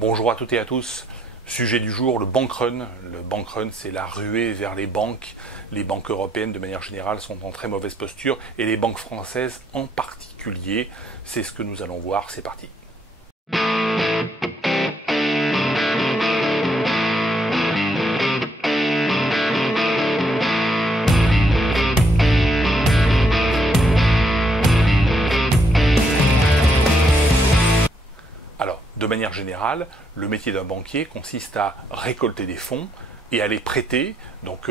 Bonjour à toutes et à tous. Sujet du jour, le bank run. Le bank run, c'est la ruée vers les banques. Les banques européennes, de manière générale, sont en très mauvaise posture et les banques françaises en particulier. C'est ce que nous allons voir. C'est parti. De manière générale, le métier d'un banquier consiste à récolter des fonds et à les prêter, donc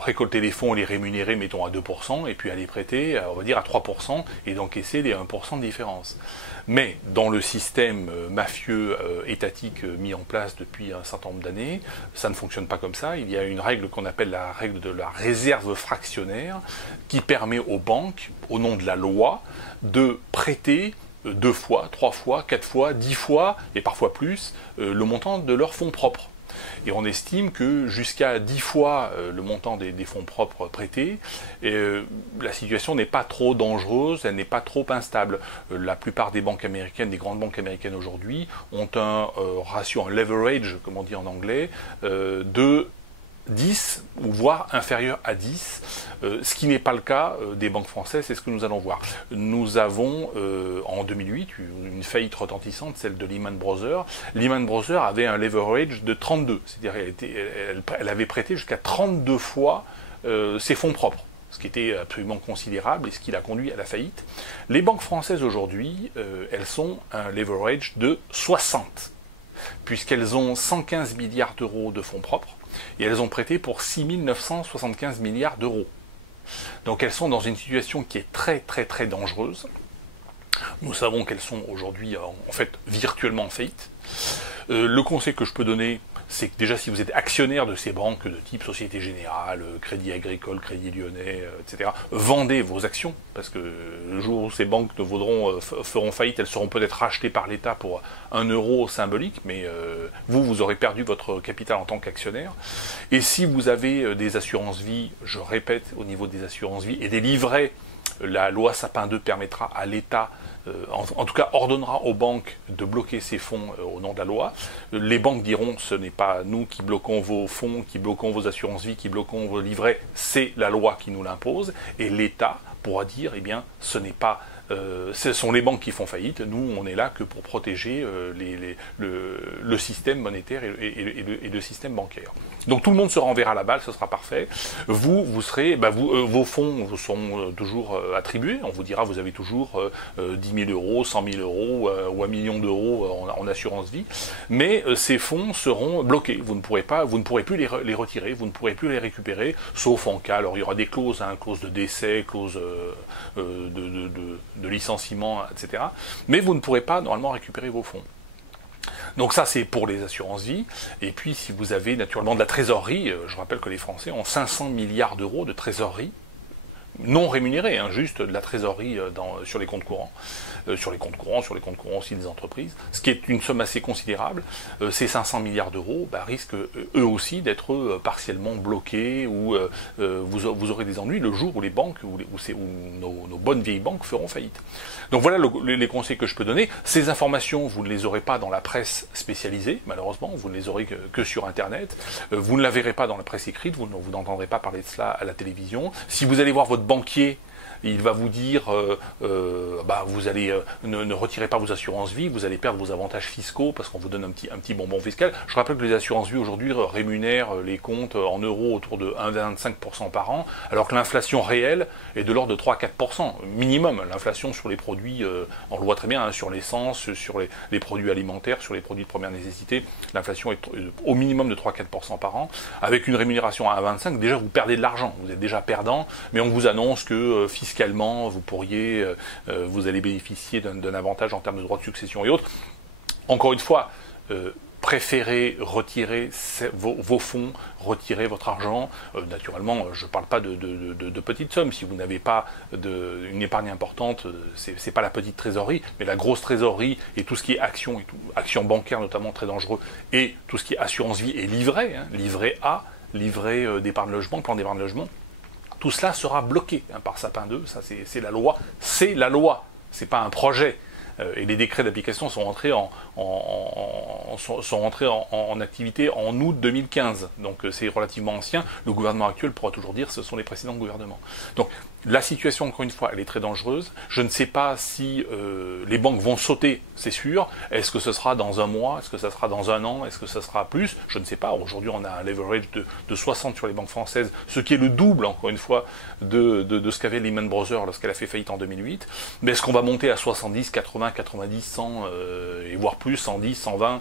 récolter des fonds et les rémunérer, mettons à 2%, et puis à les prêter, on va dire à 3%, et d'encaisser les 1% de différence. Mais dans le système mafieux étatique mis en place depuis un certain nombre d'années, ça ne fonctionne pas comme ça. Il y a une règle qu'on appelle la règle de la réserve fractionnaire, qui permet aux banques, au nom de la loi, de prêter 2 fois, 3 fois, 4 fois, 10 fois, et parfois plus, le montant de leurs fonds propres. Et on estime que jusqu'à 10 fois le montant des fonds propres prêtés, la situation n'est pas trop dangereuse, elle n'est pas trop instable. La plupart des banques américaines, des grandes banques américaines aujourd'hui, ont un ratio, un leverage, comme on dit en anglais, de 10, ou voire inférieur à 10, ce qui n'est pas le cas des banques françaises, c'est ce que nous allons voir. Nous avons en 2008 une faillite retentissante, celle de Lehman Brothers. Lehman Brothers avait un leverage de 32, c'est-à-dire elle avait prêté jusqu'à 32 fois ses fonds propres, ce qui était absolument considérable et ce qui l'a conduit à la faillite. Les banques françaises aujourd'hui, elles sont un leverage de 60, puisqu'elles ont 115 milliards d'euros de fonds propres, et elles ont prêté pour 6 975 milliards d'euros. Donc elles sont dans une situation qui est très très très dangereuse. Nous savons qu'elles sont aujourd'hui en fait virtuellement en faillite. Le conseil que je peux donner, c'est que déjà si vous êtes actionnaire de ces banques de type Société Générale, Crédit Agricole, Crédit Lyonnais, etc., vendez vos actions, parce que le jour où ces banques feront faillite, elles seront peut-être rachetées par l'État pour 1 euro symbolique, mais vous aurez perdu votre capital en tant qu'actionnaire. Et si vous avez des assurances-vie, je répète, au niveau des assurances-vie et des livrets, la loi Sapin 2 permettra à l'État, en tout cas ordonnera aux banques de bloquer ces fonds au nom de la loi. Les banques diront ce n'est pas nous qui bloquons vos fonds, qui bloquons vos assurances-vie, qui bloquons vos livrets, c'est la loi qui nous l'impose. Et l'État pourra dire eh bien ce n'est pas ce sont les banques qui font faillite, nous on est là que pour protéger le système monétaire et le système bancaire. Donc tout le monde se renverra la balle, ce sera parfait. Vous serez, vos fonds vous seront toujours attribués, on vous dira vous avez toujours 10 000 euros, 100 000 euros ou 1 million d'euros en assurance vie, mais ces fonds seront bloqués, vous ne pourrez plus les retirer, vous ne pourrez plus les récupérer, sauf en cas, alors il y aura des clauses, clause de décès, clause de licenciement, etc. Mais vous ne pourrez pas normalement récupérer vos fonds. Donc ça c'est pour les assurances-vie. Et puis si vous avez naturellement de la trésorerie, je rappelle que les Français ont 500 milliards d'euros de trésorerie, non rémunérée, juste de la trésorerie sur les comptes courants, sur les comptes courants aussi des entreprises, ce qui est une somme assez considérable. Ces 500 milliards d'euros risquent eux aussi d'être partiellement bloqués, ou vous aurez des ennuis le jour où les banques, où nos bonnes vieilles banques feront faillite. Donc voilà les conseils que je peux donner. Ces informations, vous ne les aurez pas dans la presse spécialisée, malheureusement, vous ne les aurez que sur Internet. Vous ne la verrez pas dans la presse écrite, vous n'entendrez pas parler de cela à la télévision. Si vous allez voir votre banquier, il va vous dire vous allez ne retirez pas vos assurances vie, vous allez perdre vos avantages fiscaux parce qu'on vous donne un petit bonbon fiscal. Je rappelle que les assurances vie aujourd'hui rémunèrent les comptes en euros autour de 1,25% par an, alors que l'inflation réelle est de l'ordre de 3-4% minimum. L'inflation sur les produits, on le voit très bien, sur l'essence, sur les produits alimentaires, sur les produits de première nécessité, l'inflation est au minimum de 3-4% par an. Avec une rémunération à 1,25, déjà vous perdez de l'argent, vous êtes déjà perdant, mais on vous annonce que fiscalement, vous allez bénéficier d'un avantage en termes de droits de succession et autres. Encore une fois, préférez retirer vos fonds, retirer votre argent. Naturellement, je ne parle pas de petites sommes. Si vous n'avez pas une épargne importante, c'est pas la petite trésorerie, mais la grosse trésorerie et tout ce qui est action bancaire notamment très dangereux, et tout ce qui est assurance vie et livret, livret A, livret d'épargne logement, plan d'épargne logement. Tout cela sera bloqué par Sapin 2, ça c'est la loi, c'est la loi, c'est pas un projet. et les décrets d'application sont rentrés en activité en août 2015. Donc c'est relativement ancien. Le gouvernement actuel pourra toujours dire que ce sont les précédents gouvernements. Donc la situation, encore une fois, elle est très dangereuse. Je ne sais pas si les banques vont sauter, c'est sûr. Est-ce que ce sera dans un mois? Est-ce que ça sera dans un an? Est-ce que ça sera plus? Je ne sais pas. Aujourd'hui, on a un leverage de 60 sur les banques françaises, ce qui est le double, encore une fois, de ce qu'avait Lehman Brothers lorsqu'elle a fait faillite en 2008. Mais est-ce qu'on va monter à 70, 80, 90, 100, et voire plus, 110, 120?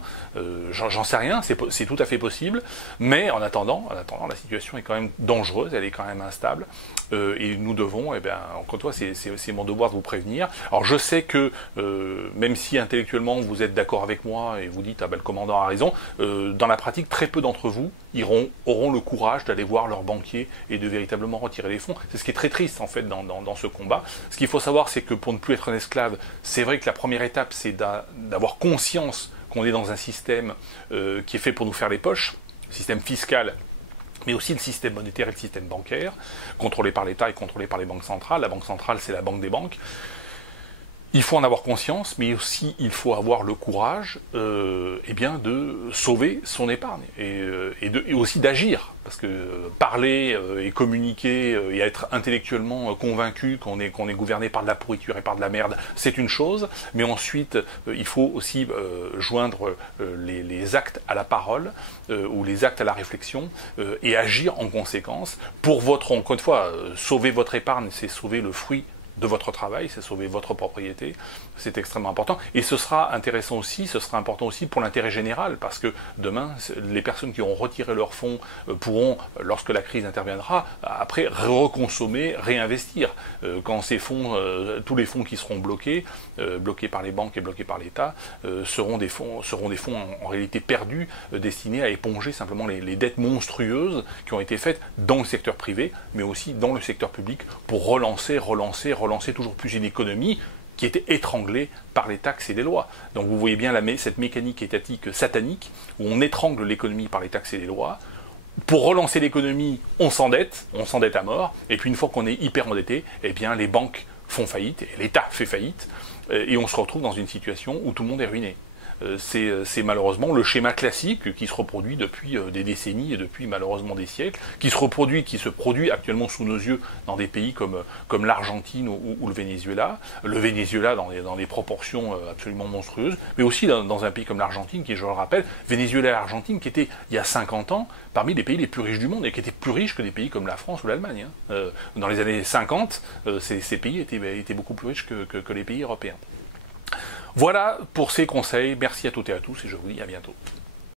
J'en sais rien. C'est tout à fait possible. Mais en attendant, la situation est quand même dangereuse. Elle est quand même instable. Et nous devons, eh bien, encore une fois, c'est mon devoir de vous prévenir. Alors je sais que, même si intellectuellement vous êtes d'accord avec moi et vous dites, ah ben le commandant a raison, dans la pratique, très peu d'entre vous auront le courage d'aller voir leur banquier et de véritablement retirer les fonds. C'est ce qui est très triste en fait dans ce combat. Ce qu'il faut savoir, c'est que pour ne plus être un esclave, c'est vrai que la première étape, c'est d'avoir conscience qu'on est dans un système qui est fait pour nous faire les poches, système fiscal, mais aussi le système monétaire et le système bancaire, contrôlé par l'État et contrôlé par les banques centrales. La banque centrale, c'est la banque des banques. Il faut en avoir conscience, mais aussi il faut avoir le courage eh bien, de sauver son épargne et aussi d'agir. Parce que parler et communiquer et être intellectuellement convaincu qu'on est gouverné par de la pourriture et par de la merde, c'est une chose. Mais ensuite, il faut aussi joindre les actes à la parole ou les actes à la réflexion et agir en conséquence. Encore une fois, sauver votre épargne, c'est sauver le fruit de votre travail, c'est sauver votre propriété, c'est extrêmement important. Et ce sera important aussi pour l'intérêt général, parce que demain, les personnes qui auront retiré leurs fonds pourront, lorsque la crise interviendra, après reconsommer, réinvestir. Quand ces fonds, tous les fonds qui seront bloqués par les banques et bloqués par l'État, seront des fonds en réalité perdus, destinés à éponger simplement les dettes monstrueuses qui ont été faites dans le secteur privé, mais aussi dans le secteur public, pour relancer toujours plus une économie qui était étranglée par les taxes et les lois. Donc vous voyez bien cette mécanique étatique satanique, où on étrangle l'économie par les taxes et les lois. Pour relancer l'économie, on s'endette à mort, et puis une fois qu'on est hyper endetté, eh bien les banques font faillite, et l'État fait faillite, et on se retrouve dans une situation où tout le monde est ruiné. C'est malheureusement le schéma classique qui se reproduit depuis des décennies et depuis malheureusement des siècles, qui se produit actuellement sous nos yeux dans des pays comme l'Argentine ou le Venezuela. Le Venezuela dans des proportions absolument monstrueuses, mais aussi dans un pays comme l'Argentine, qui, je le rappelle, Venezuela et Argentine, qui étaient, il y a 50 ans, parmi les pays les plus riches du monde, et qui étaient plus riches que des pays comme la France ou l'Allemagne. Dans les années 50, ces pays étaient beaucoup plus riches que les pays européens. Voilà pour ces conseils. Merci à toutes et à tous et je vous dis à bientôt.